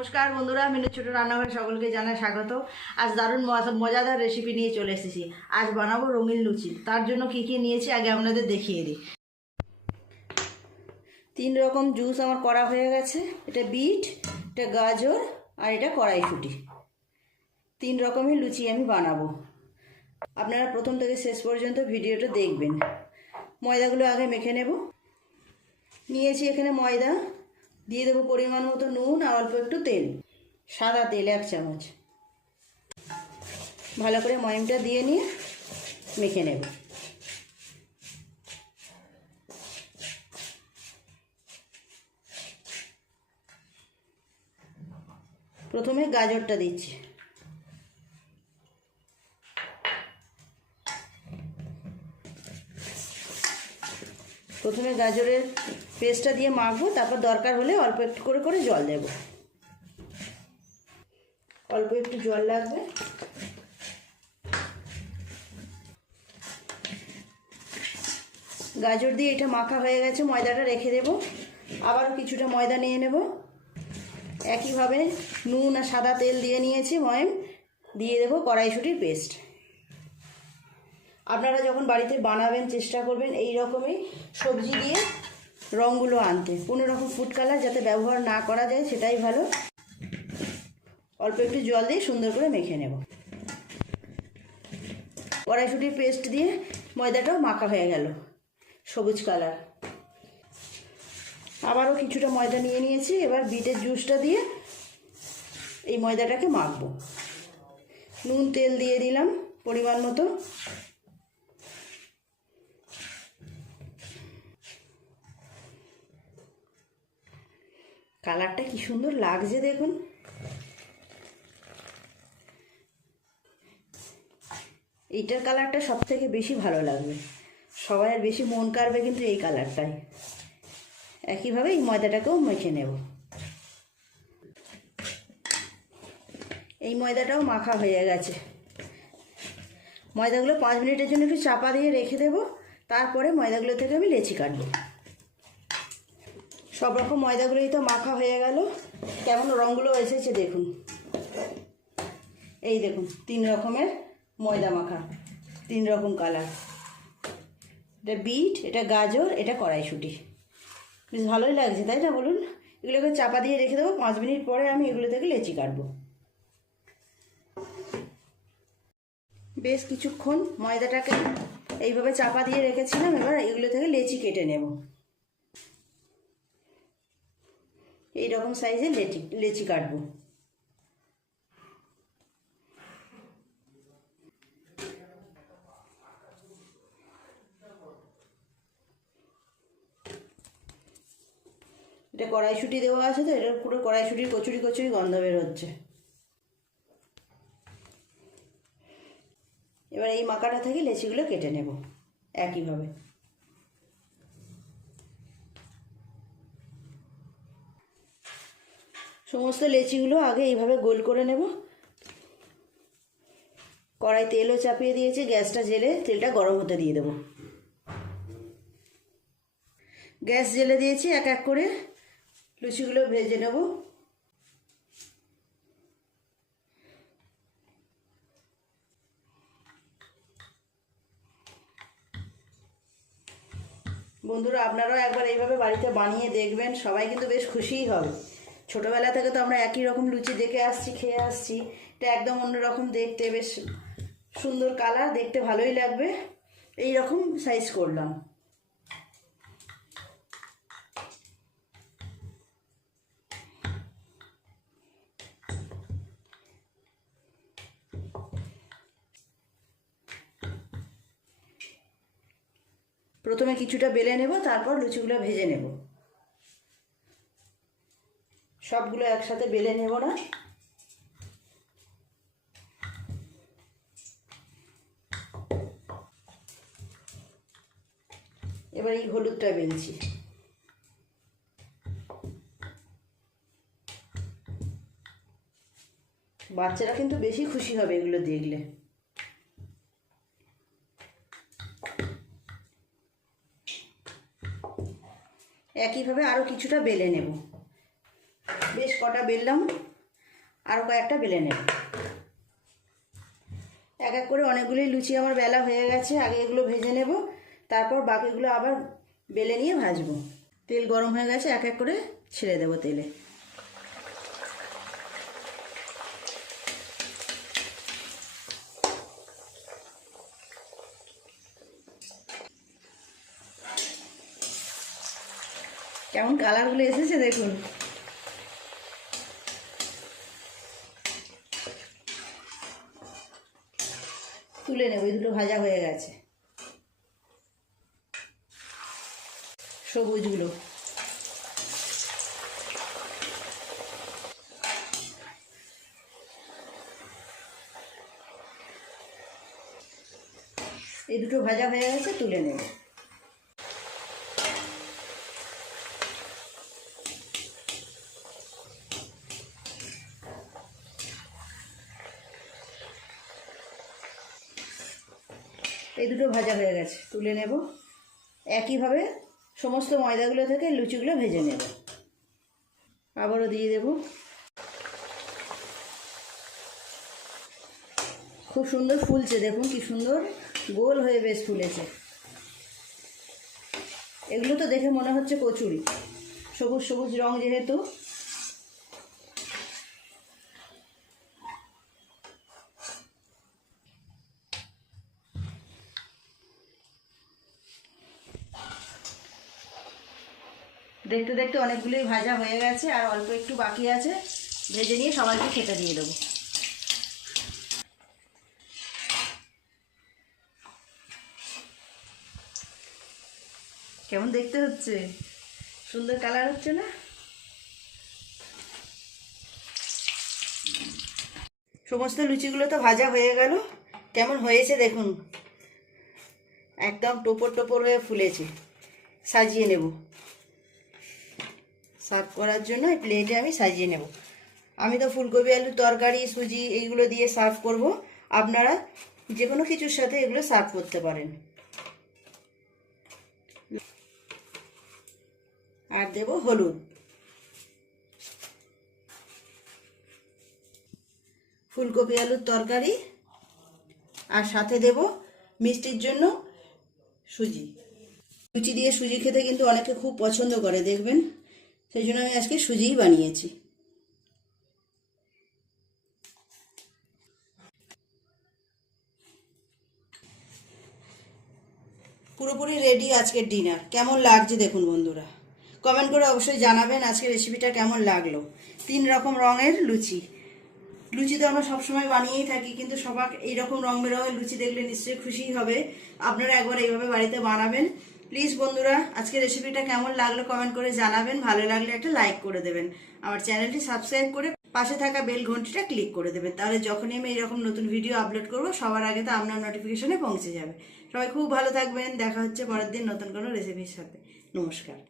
নমস্কার বন্ধুরা মিনু ছোট রান্নাঘরে সকলকে জানাই স্বাগত। আজ দারুণ মজা- মজাদার রেসিপি নিয়ে চলে এসেছি। আজ বানাবো রঙিন লুচি। তার জন্য কি কি নিয়েছি আগে আপনাদের দেখিয়ে দিই। তিন রকম জুস আমার করা হয়ে গেছে। এটা বিট, এটা গাজর, আর এটা কড়াইশুঁটি তিন রকমের লুচি আমি বানাবো। আপনারা প্রথম থেকে শেষ পর্যন্ত ভিডিওটা দেখবেন। ময়দাগুলো আগে মেখে নেব। নিয়েছি এখানে ময়দা। দিয়ে দেবো পরিমাণ মতো নুন আর অল্প একটু তেল। সাদা তেল এক চামচ। ভালো করে ময়মটা দিয়ে নিয়ে মেখে নেব। প্রথমে গাজরটা দিচ্ছি। প্রথমে গাজরের পেস্টটা দিয়ে মাখবো, তারপর দরকার হলে অল্প একটু করে করে জল দেব। অল্প একটু জল লাগবে। গাজর দিয়ে এটা মাখা হয়ে গেছে, ময়দাটা রেখে দেব। আবারও কিছুটা ময়দা নিয়ে নেব। একইভাবে নুন আর সাদা তেল দিয়ে নিয়েছি, ময়ম। দিয়ে দেবো কড়াইশুটির পেস্ট। আপনারা যখন বাড়িতে বানাবেন, চেষ্টা করবেন এই রকমই সবজি দিয়ে রঙগুলো আনতে। কোনো রকম ফুড কালার যাতে ব্যবহার না করা যায়, সেটাই ভালো। অল্প একটু জল দিয়ে সুন্দর করে মেখে নেব। কড়াইশুটির পেস্ট দিয়ে ময়দাটাও মাখা হয়ে গেল, সবুজ কালার আবারও কিছুটা ময়দা নিয়ে নিয়েছি, এবার বিটের জুসটা দিয়ে এই ময়দাটাকে মাখবো। নুন, তেল দিয়ে দিলাম পরিমাণ মতো। কালারটা কি সুন্দর লাগছে দেখুন। এইটার কালারটা সব থেকে বেশি ভালো লাগবে। সবাই বেশি মন কাড়বে কিন্তু এই কালারটাই। একইভাবে এই ময়দাটাকেও মেখে নেব। এই ময়দাটাও মাখা হয়ে গেছে। ময়দাগুলো পাঁচ মিনিটের জন্য একটু চাপা দিয়ে রেখে দেবো। তারপরে ময়দাগুলো থেকে আমি লেচি কাটবো। সব রকম ময়দাগুলোই তো মাখা হয়ে গেল। কেমন রঙগুলো এসেছে দেখুন। এই দেখুন, তিন রকমের ময়দা মাখা, তিন রকম কালার। এটা বিট, এটা গাজর, এটা কড়াইশুঁটি। বেশ ভালোই লাগছে, তাই না বলুন? এগুলোকে চাপা দিয়ে রেখে দেবো, পাঁচ মিনিট পরে আমি এগুলো থেকে লেচি কাটবো। বেশ কিছুক্ষণ ময়দাটাকে এইভাবে চাপা দিয়ে রেখেছিলাম, এবার এগুলো থেকে লেচি কেটে নেব। এই রকম সাইজে লেচি লেচি কাটবো। এটা কড়াইশুটি দেওয়া আছে তো, এটা পুরো কড়াইশুটির কচুরি কচুরি গন্ধ বের হচ্ছে। এবার এই মাকাটা থেকে লেচিগুলো কেটে নেব, একইভাবে। সমস্ত লেচিগুলো আগে এইভাবে গোল করে নেব। কড়াই তেলও চাপিয়ে দিয়েছি, গ্যাসটা জেলে তেলটা গরম হতে দিয়ে দেবো। গ্যাস জেলে দিয়েছি এক এক করে, লুচিগুলো ভেজে নেব। বন্ধুরা, আপনারাও একবার এইভাবে বাড়িতে বানিয়ে দেখবেন, সবাই কিন্তু বেশ খুশিই হবে। ছোটোবেলা থেকে তো আমরা একই রকম লুচি দেখে আসছি, খেয়ে আসছি। এটা একদম অন্যরকম দেখতে, বেশ সুন্দর কালার দেখতে ভালোই লাগবে। এই রকম সাইজ করলাম। প্রথমে কিছুটা বেলে নেব, তারপর লুচিগুলো ভেজে নেব। সবগুলো একসাথে বেলে নেব না। এবার এই হলুদটা বেলছি। বাচ্চারা কিন্তু বেশি খুশি হবে এগুলো দেখলে। একইভাবে আরও কিছুটা বেলে নেব। বেশ কটা বেললাম আরও কয়েকটা বেলে নেব। এক এক করে অনেকগুলি লুচি আমার বেলা হয়ে গেছে, আগে এগুলো ভেজে নেব, তারপর বাকিগুলো আবার বেলে নিয়ে ভাজবো। তেল গরম হয়ে গেছে, এক এক করে ছেড়ে দেবো তেলে। কেমন কালারগুলো এসেছে দেখুন। তুলে নেব, এই দুটো ভাজা হয়ে গেছে। সবুজগুলো। এই দুটো ভাজা হয়ে গেছে, তুলে নেব। এই দুটো ভাজা হয়ে গেছে। তুলে নেব। একইভাবে সমস্ত ময়দাগুলো থেকে লুচিগুলো ভেজে নেব। আবারও দিয়ে দেব। খুব সুন্দর ফুলছে, দেখুন কি সুন্দর গোল হয়ে বেশ ফুলেছে। এগুলো তো দেখে মনে হচ্ছে কচুরি। সবুজ সবুজ রং যেহেতু দেখতে দেখতে অনেকগুলোই ভাজা হয়ে গেছে, আর অল্প একটু বাকি আছে, ভেজে নিয়ে সবাইকে খেতে দিয়ে দেবো। কেমন দেখতে হচ্ছে? সুন্দর কালার হচ্ছে না? সমস্ত লুচিগুলো তো ভাজা হয়ে গেল। কেমন হয়েছে দেখুন? একদম টোপর টোপর হয়ে ফুলেছে। সাজিয়ে নেব। সার্ভ করার জন্য এই প্লেটে আমি সাজিয়ে নেব। আমি তো ফুলকপি আলুর তরকারি, সুজি এইগুলো দিয়ে সার্ভ করব। আপনারা যে কোনো কিছুর সাথে এগুলো সার্ভ করতে পারেন। আর দেব হলুদ। ফুলকপি আলুর তরকারি আর সাথে দেব মিষ্টির জন্য সুজি। লুচি দিয়ে সুজি খেতে কিন্তু অনেকে খুব পছন্দ করে, দেখবেন? সেই জন্য আমি আজকে সুজিই বানিয়েছি। পুরোপুরি রেডি আজকের ডিনার কেমন লাগছে দেখুন বন্ধুরা? কমেন্ট করে অবশ্যই জানাবেন আজকের রেসিপিটা কেমন লাগল। তিন রকম রঙের লুচি। লুচি তো আমরা সবসময় বানিয়েই থাকি, কিন্তু সবার এইরকম রং বেরঙের লুচি দেখলে নিশ্চয়ই খুশি হবে। আপনারা একবার এইভাবে বাড়িতে বানাবেন। প্লিজ বন্ধুরা, আজকে রেসিপিটা কেমন লাগল কমেন্ট করে জানাবেন। ভালো লাগলে একটা লাইক করে দেবেন। আমার চ্যানেলটি সাবস্ক্রাইব করে পাশে থাকা বেল ঘন্টিটা ক্লিক করে দেবেন। তাহলে যখনই আমি এরকম নতুন ভিডিও আপলোড করব, সবার আগে তো আপনার নোটিফিকেশনে পৌঁছে যাবে। সবাই খুব ভালো থাকবেন। দেখা হচ্ছে পরের দিন নতুন কোনো রেসিপির সাথে। নমস্কার।